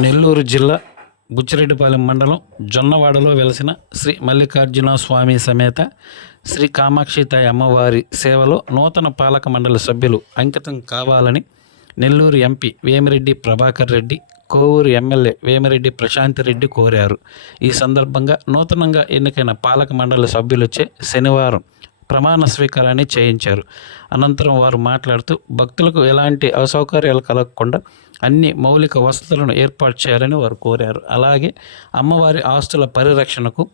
నెల్లూరు జిల్లా బుచ్చిరెడ్డిపాలెం మండలం జొన్నవాడలో వెలసిన శ్రీ మల్లికార్జున స్వామి సమేత శ్రీ కామాక్షితాయి అమ్మవారి సేవలో నూతన పాలక మండలి సభ్యులు అంకితం కావాలని నెల్లూరు ఎంపీ వేమిరెడ్డి ప్రభాకర్ రెడ్డి కోవూరు ఎమ్మెల్యే వేమిరెడ్డి ప్రశాంత్ రెడ్డి కోరారు. ఈ సందర్భంగా నూతనంగా ఎన్నికైన పాలక మండలి సభ్యులచే శనివారం ప్రమాణ స్వీకారాన్ని చేయించారు. అనంతరం వారు మాట్లాడుతూ భక్తులకు ఎలాంటి అసౌకర్యాలు కలగకుండా అన్ని మౌలిక వసతులను ఏర్పాటు చేయాలని వారు కోరారు. అలాగే అమ్మవారి ఆస్తుల పరిరక్షణకు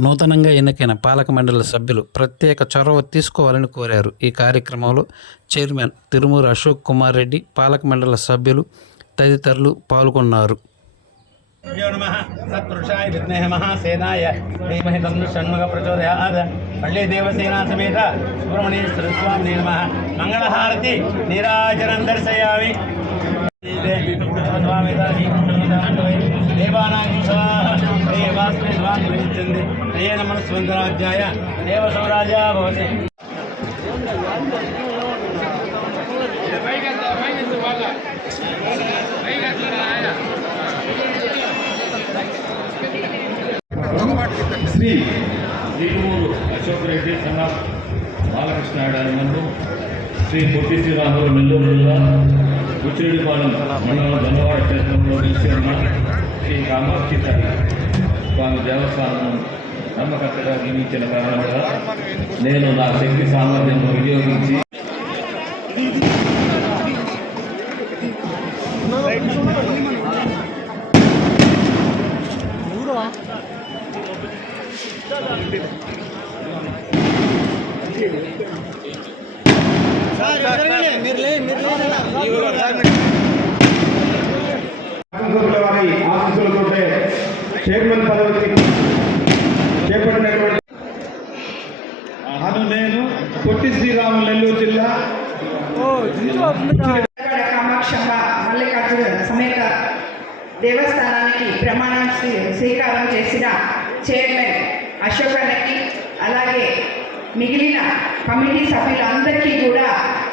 నూతనంగా ఎన్నికైన పాలక మండలి సభ్యులు ప్రత్యేక చొరవ తీసుకోవాలని కోరారు. ఈ కార్యక్రమంలో చైర్మన్ తిరుమూరు అశోక్ కుమార్ రెడ్డి పాలక మండలి సభ్యులు తదితరులు పాల్గొన్నారు. సత్పురుషాయ మహాసేనాయ ధీమహి షణ్ముఖ దేవసేనా సమేత నమ. మంగళహారతి నీరాజనం దర్శయామి. స్వంతరాజ్యాయ దేవ సౌరాజ భవతి శ్రీ దీపమూరు అశోక్ రెడ్డి సన్నా బాలకృష్ణ గారి ముందు శ్రీ పొట్టి శ్రీరాములు నెల్లూరు జిల్లా ఉచ్చిరెడ్డిపాలెం మండలం ధన్యవాడ క్షేత్రంలో నిలిచి ఉన్న శ్రీ కామాక్షి స్వామి దేవస్థానం నియమించిన కారణంగా నేను నా శక్తి సామర్థ్యం వినియోగించి శాసనసభ్యుల వారి ఆశీస్సులతో చైర్మన్ పదవికి చేపట్టినటువంటి అను నేను పొట్టి శ్రీరాము నెల్లూరు జిల్లా కామాక్షమ్మ మల్లికార్జున సమేత దేవస్థానానికి ప్రమాణం స్వీకారం చేసిన చైర్మన్ అశోక్ అన్నకి అలాగే మిగిలిన కమిటీ సభ్యులందరికీ కూడా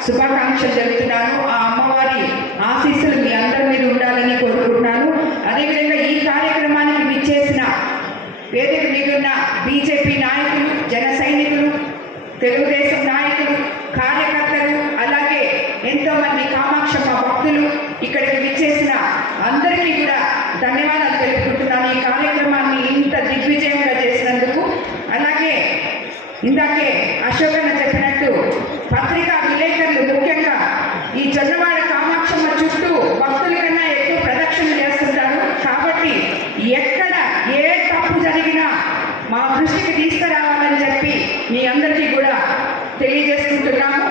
శుభాకాంక్షలు జరుగుతున్నాను ఆ అమ్మవారి ఆశీస్సులు మీ అందరి మీద ఉండాలని కోరుకుంటున్నాను అదేవిధంగా ఈ కార్యక్రమానికి విచ్చేసిన వేదిక మీదున్న బీజేపీ నాయకులు జన సైనికులు తెలుగుదేశం నాయకులు కార్యకర్తలు అలాగే ఎంతోమంది కామాక్షమ్మ భక్తులు ఇక్కడికి విచ్చేసిన అందరికీ కూడా ధన్యవాదాలు తెలుపుకుంటున్నాను. ఈ కార్యక్రమాన్ని ఇంత దిగ్విజయంగా చేసినందుకు అలాగే ఇందాకే అశోకన్న చెప్పినట్టు పత్రికా మీ అందరికీ కూడా తెలియజేసుకుంటున్నాము.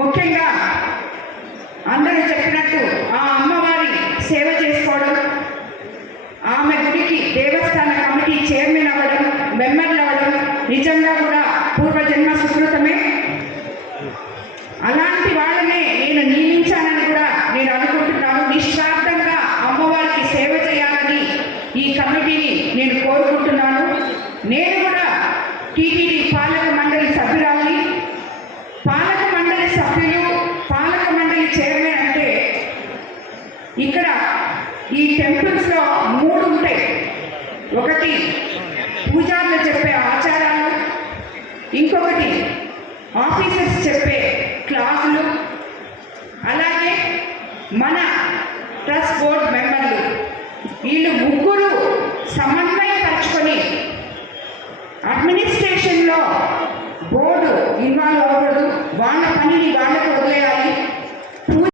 ముఖ్యంగా అందరూ చెప్పినట్టు ఆ అమ్మవారి సేవ చేసుకోవడం ఆమె గుడికి దేవస్థాన కమిటీ చైర్మన్ అవ్వడం మెంబర్లు అవ్వడం నిజంగా కూడా పూర్వజన్మ సుకృతమే. అలాంటి వాళ్ళనే నేను నియమించానని కూడా నేను అనుకుంటున్నాను. నిస్వార్థంగా అమ్మవారికి సేవ చేయాలని ఈ కమిటీని నేను కోరుకుంటున్నాను. నేను టీటీడీ పాలక మండలి సభ్యురాలి. పాలక మండలి సభ్యులు పాలక మండలి చైర్మన్ అంటే ఇక్కడ ఈ టెంపుల్స్లో మూడు ఉంటాయి. ఒకటి పూజారులు చెప్పే ఆచారాలు ఇంకొకటి ఆఫీసర్స్ చెప్పే క్లాసులు అలాగే మన ట్రస్ట్ బోర్డ్ మెంబర్లు. వీళ్ళు ముగ్గురు సమన్వయపరచుకొని బోర్డు ఇన్వాల్వ్ అవ్వకూడదు. వాళ్ళ పనిని వాళ్ళకు